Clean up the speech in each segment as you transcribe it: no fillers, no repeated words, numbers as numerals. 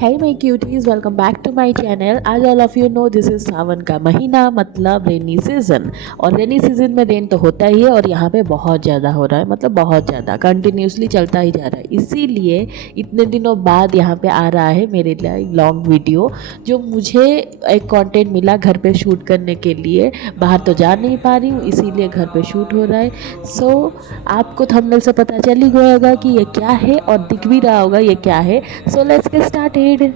Hey my cuties, welcome back to my channel. As all of you know, this is सावन का महीना मतलब rainy season. और rainy season में rain तो होता ही है और यहाँ पे बहुत ज़्यादा हो रहा है, मतलब बहुत ज़्यादा कंटिन्यूसली चलता ही जा रहा है। इसीलिए इतने दिनों बाद यहाँ पे आ रहा है मेरे लिए लॉन्ग वीडियो, जो मुझे एक कंटेंट मिला घर पे शूट करने के लिए। बाहर तो जा नहीं पा रही हूँ, इसीलिए घर पे शूट हो रहा है। सो आपको थंबनेल से पता चल ही गया होगा कि ये क्या है और दिख भी रहा होगा ये क्या है। So let's get started. आज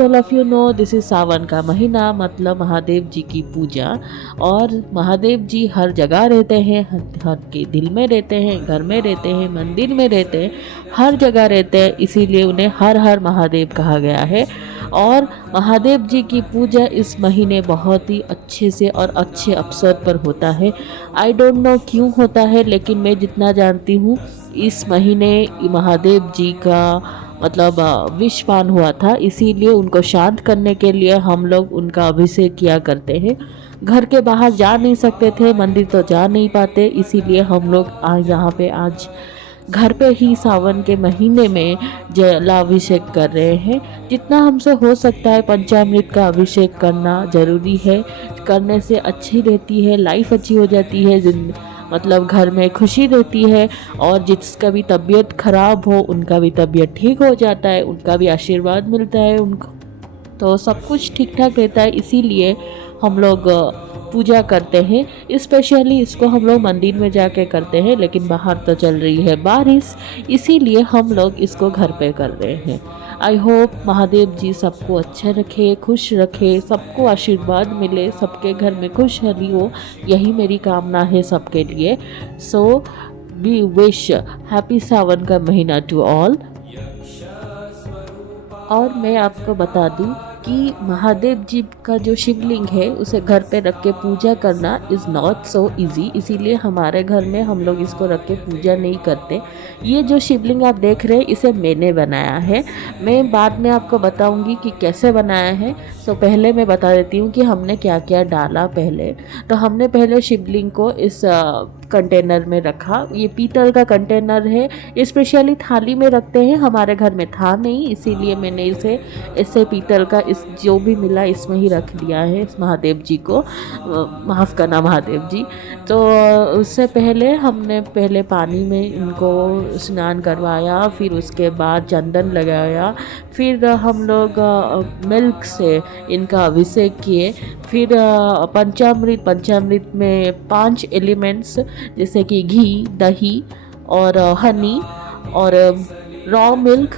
all of you know this is Sawan का महीना मतलब महादेव जी की पूजा। और महादेव जी हर जगह रहते हैं, हर के दिल में रहते हैं, घर में रहते हैं, मंदिर में रहते हैं, हर जगह रहते हैं। इसीलिए उन्हें हर हर महादेव कहा गया है। और महादेव जी की पूजा इस महीने बहुत ही अच्छे से और अच्छे अवसर पर होता है। आई डोंट नो क्यों होता है, लेकिन मैं जितना जानती हूँ इस महीने महादेव जी का मतलब विषपान हुआ था, इसीलिए उनको शांत करने के लिए हम लोग उनका अभिषेक किया करते हैं। घर के बाहर जा नहीं सकते थे, मंदिर तो जा नहीं पाते, इसीलिए हम लोग यहाँ पे आज घर पे ही सावन के महीने में जलाभिषेक कर रहे हैं। जितना हमसे हो सकता है पंचामृत का अभिषेक करना ज़रूरी है। करने से अच्छी रहती है, लाइफ अच्छी हो जाती है, मतलब घर में खुशी रहती है। और जिसका भी तबीयत ख़राब हो उनका भी तबीयत ठीक हो जाता है, उनका भी आशीर्वाद मिलता है उनको, तो सब कुछ ठीक ठाक रहता है। इसीलिए हम लोग पूजा करते हैं। स्पेशली इसको हम लोग मंदिर में जाके करते हैं, लेकिन बाहर तो चल रही है बारिश, इसीलिए हम लोग इसको घर पे कर रहे हैं। आई होप महादेव जी सबको अच्छा रखे, खुश रखे, सबको आशीर्वाद मिले, सबके घर में खुशहाली हो, यही मेरी कामना है सबके लिए। सो वी विश हैप्पी सावन का महीना टू ऑल। और मैं आपको बता दूं कि महादेव जी का जो शिवलिंग है उसे घर पे रख के पूजा करना इज़ नॉट सो इजी। इसीलिए हमारे घर में हम लोग इसको रख के पूजा नहीं करते। ये जो शिवलिंग आप देख रहे हैं इसे मैंने बनाया है। मैं बाद में आपको बताऊंगी कि कैसे बनाया है। सो पहले मैं बता देती हूँ कि हमने क्या क्या डाला। पहले तो हमने पहले शिवलिंग को इस कंटेनर में रखा। ये पीतल का कंटेनर है, स्पेशली थाली में रखते हैं, हमारे घर में था नहीं, इसीलिए मैंने इसे पीतल का इस जो भी मिला इसमें ही रख दिया है इस महादेव जी को। माफ़ करना महादेव जी। तो उससे पहले हमने पहले पानी में इनको स्नान करवाया, फिर उसके बाद चंदन लगाया, फिर हम लोग मिल्क से इनका अभिषेक किए। फिर पंचामृत में 5 एलिमेंट्स जैसे कि घी, दही और हनी और रॉ मिल्क,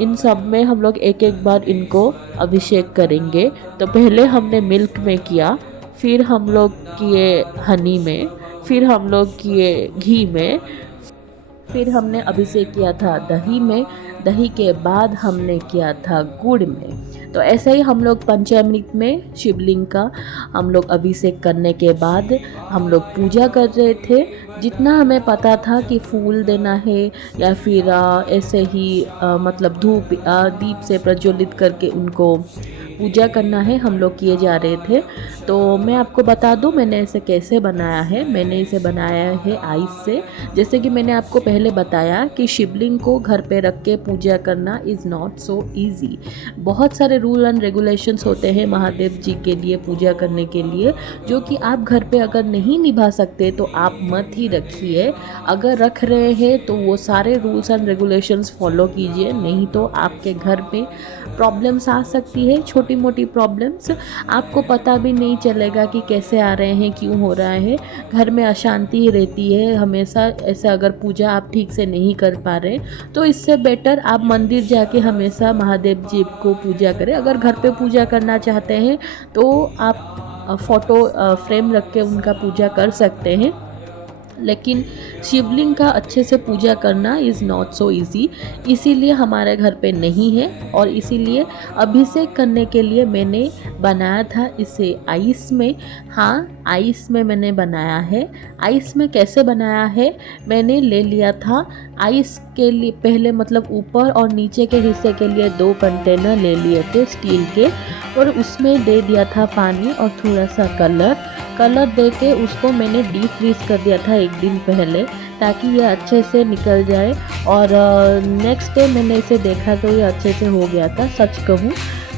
इन सब में हम लोग एक एक बार इनको अभिषेक करेंगे। तो पहले हमने मिल्क में किया, फिर हम लोग किए हनी में, फिर हम लोग किए घी में, फिर हमने अभिषेक किया था दही में, दही के बाद हमने किया था गुड़ में। तो ऐसे ही हम लोग पंचामृत में शिवलिंग का हम लोग अभिषेक करने के बाद हम लोग पूजा कर रहे थे। जितना हमें पता था कि फूल देना है या फिर ऐसे ही मतलब धूप दीप से प्रज्वलित करके उनको पूजा करना है, हम लोग किए जा रहे थे। तो मैं आपको बता दूं मैंने इसे कैसे बनाया है। मैंने इसे बनाया है आइस से। जैसे कि मैंने आपको पहले बताया कि शिवलिंग को घर पे रख के पूजा करना इज़ नॉट सो ईजी। बहुत सारे रूल एंड रेगुलेशंस होते हैं महादेव जी के लिए पूजा करने के लिए, जो कि आप घर पे अगर नहीं निभा सकते तो आप मत ही रखिए। अगर रख रहे हैं तो वो सारे रूल्स एंड रेगुलेशंस फॉलो कीजिए, नहीं तो आपके घर पे प्रॉब्लम्स आ सकती है, छोटी मोटी प्रॉब्लम्स। आपको पता भी नहीं चलेगा कि कैसे आ रहे हैं, क्यों हो रहा है। घर में अशांति ही रहती है हमेशा। ऐसा अगर पूजा आप ठीक से नहीं कर पा रहे तो इससे बेटर आप मंदिर जाके हमेशा महादेव जी को पूजा करें। अगर घर पे पूजा करना चाहते हैं तो आप फ़ोटो फ्रेम रख के उनका पूजा कर सकते हैं। लेकिन शिवलिंग का अच्छे से पूजा करना इज़ नॉट सो ईज़ी, इसीलिए हमारे घर पे नहीं है। और इसीलिए अभिषेक करने के लिए मैंने बनाया था इसे आइस में। हाँ, आइस में मैंने बनाया है। आइस में कैसे बनाया है, मैंने ले लिया था आइस के लिए पहले मतलब ऊपर और नीचे के हिस्से के लिए 2 कंटेनर ले लिए थे स्टील के, और उसमें दे दिया था पानी और थोड़ा सा कलर दे के उसको मैंने डीप फ्रीज कर दिया था 1 दिन पहले, ताकि ये अच्छे से निकल जाए। और नेक्स्ट डे मैंने इसे देखा तो ये अच्छे से हो गया था। सच कहूँ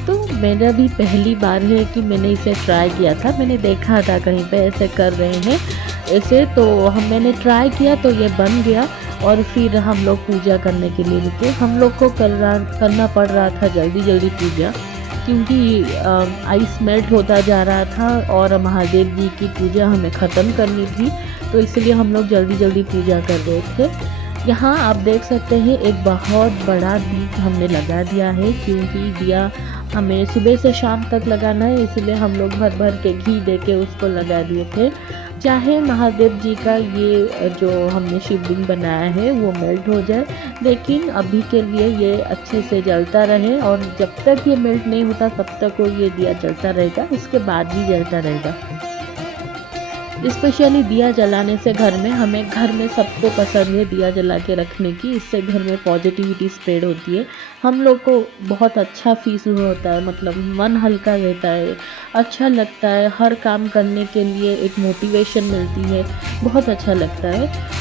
तो मेरा भी पहली बार है कि मैंने इसे ट्राई किया था। मैंने देखा था कहीं पे ऐसे कर रहे हैं ऐसे, तो मैंने ट्राई किया तो ये बन गया। और फिर हम लोग पूजा करने के लिए रुके। हम लोग को करना पड़ रहा था जल्दी पूजा, क्योंकि आइस मेल्ट होता जा रहा था और महादेव जी की पूजा हमें ख़त्म करनी थी, तो इसलिए हम लोग जल्दी पूजा कर रहे थे। यहाँ आप देख सकते हैं एक बहुत बड़ा दीप हमने लगा दिया है, क्योंकि दिया हमें सुबह से शाम तक लगाना है, इसलिए हम लोग भर के घी दे के उसको लगा दिए थे। चाहे महादेव जी का ये जो हमने शिवलिंग बनाया है वो मेल्ट हो जाए, लेकिन अभी के लिए ये अच्छे से जलता रहे, और जब तक ये मेल्ट नहीं होता तब तक वो ये दिया जलता रहेगा, उसके बाद भी जलता रहेगा। स्पेशली दिया जलाने से घर में सबको पसंद है दिया जला के रखने की। इससे घर में पॉजिटिविटी स्प्रेड होती है। हम लोग को बहुत अच्छा फील होता है, मतलब मन हल्का रहता है, अच्छा लगता है, हर काम करने के लिए एक मोटिवेशन मिलती है, बहुत अच्छा लगता है।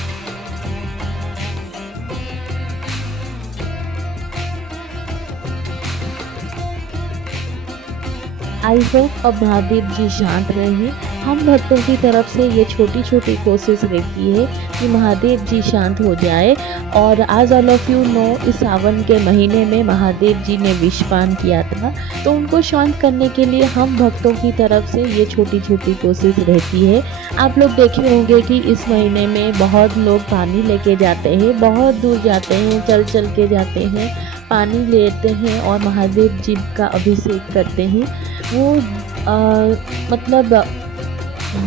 आई होप अब महादेव जी शांत रहे हैं। हम भक्तों की तरफ से ये छोटी कोशिश रहती है कि महादेव जी शांत हो जाए। और आज ऑल ऑफ यू नो, इस सावन के महीने में महादेव जी ने विषपान किया था, तो उनको शांत करने के लिए हम भक्तों की तरफ से ये छोटी कोशिश रहती है। आप लोग देखे होंगे कि इस महीने में बहुत लोग पानी लेके जाते हैं, बहुत दूर जाते हैं, चल के जाते हैं, पानी लेते हैं और महादेव जी का अभिषेक करते हैं। वो मतलब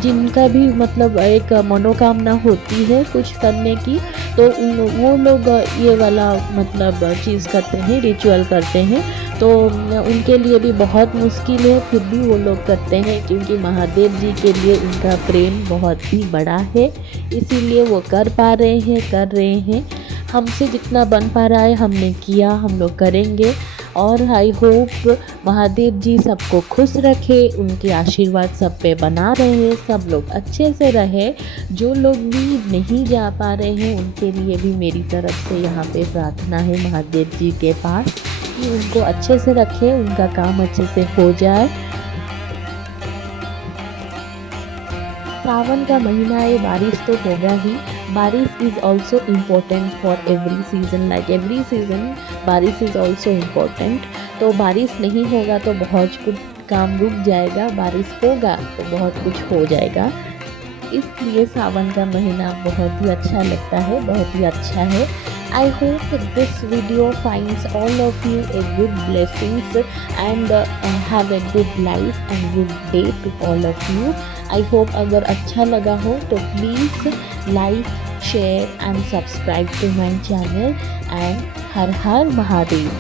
जिनका भी मतलब एक मनोकामना होती है कुछ करने की, तो वो लोग ये वाला मतलब चीज़ करते हैं, रिचुअल करते हैं। तो उनके लिए भी बहुत मुश्किल है, फिर भी वो लोग करते हैं, क्योंकि महादेव जी के लिए उनका प्रेम बहुत ही बड़ा है, इसीलिए वो कर रहे हैं। हमसे जितना बन पा रहा है हमने किया, हम लोग करेंगे। और आई होप महादेव जी सबको खुश रखे, उनके आशीर्वाद सब पे बना रहे, सब लोग अच्छे से रहे। जो लोग भी नहीं जा पा रहे हैं उनके लिए भी मेरी तरफ से यहाँ पे प्रार्थना है महादेव जी के पास कि उनको अच्छे से रखे, उनका काम अच्छे से हो जाए। सावन का महीना है, बारिश तो होगा ही। बारिश is also important for every season, like every season बारिश इज़ ऑल्सो इम्पोर्टेंट। तो बारिश नहीं होगा तो बहुत कुछ काम रुक जाएगा, बारिश होगा तो बहुत कुछ हो जाएगा। इसलिए सावन का महीना बहुत ही अच्छा लगता है, बहुत ही अच्छा है। I hope this video finds all of you a good blessings and have a good life and good day to all of you. I hope अगर अच्छा लगा हो तो please like, share and subscribe to my channel and her her Mahadev.